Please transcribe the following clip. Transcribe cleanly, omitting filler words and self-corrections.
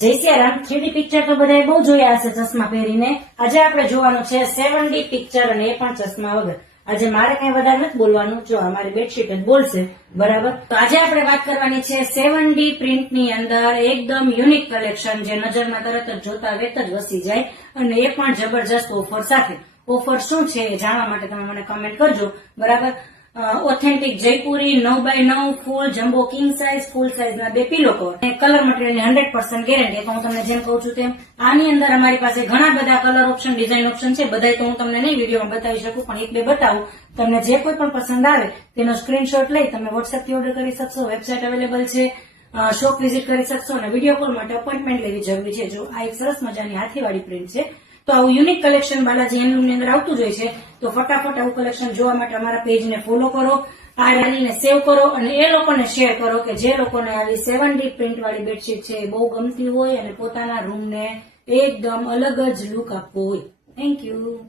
જય Siyaram 3D picture તો બધાએ બહુ જોયા હશે ચશ્મા પહેરીને. આજે આપણે જોવાનું છે 7D પિક્ચર અને એ પણ ચશ્મા વગર. આજે મારે કઈ વધારે નથી બોલવાનું, જો અમારી બેડશીટ જ બોલશે, બરાબર. તો આજે આપણે વાત કરવાની છે 7D પ્રિન્ટની અંદર એકદમ યુનિક કલેક્શન, જે નજરમાં તરત જ જોતા વેત જ વસી જાય, અને એ પણ જબરજસ્ત ઓફર સાથે. ઓફર શું છે એ જાણવા માટે તમે મને કમેન્ટ કરજો, બરાબર. ઓથેન્ટિક જયપુરી 9x9 ફૂલ જમ્બો કિંગ સાઇઝ ફૂલ સાઇઝના 2 પિલો કવર, કલર મટીરિયલની 100% ગેરંટી. તો હું તમને જેમ કહું છું તેમ આની અંદર અમારી પાસે ઘણા બધા કલર ઓપ્શન, ડિઝાઇન ઓપ્શન છે. બધા તો હું તમને નહીં વિડીયોમાં બતાવી શકું, પણ એક બે બતાવું. તમને જે કોઈ પણ પસંદ આવે તેનો સ્ક્રીનશોટ લઈ તમે વોટ્સએપ થી ઓર્ડર કરી શકશો. વેબસાઇટ અવેલેબલ છે, શોપ વિઝિટ કરી શકશો, અને વિડીયો કોલ માટે અપોઇન્ટમેન્ટ લેવી જરૂરી છે. જો આ એક સરસ મજાની હાથીવાળી પ્રિન્ટ છે. તો આવું યુનિક કલેક્શન બાલાજી હેન્ડલૂમની અંદર આવતું જ હોય છે. તો ફટાફટ આવું કલેક્શન જોવા માટે અમારા પેજને ફોલો કરો, આ રેલીને સેવ કરો, અને એ લોકોને શેર કરો કે જે લોકોને આવી 7D પ્રિન્ટ વાળી બેડશીટ છે એ બહુ ગમતી હોય અને પોતાના રૂમને એકદમ અલગ જ લુક આપવો હોય. Thank you.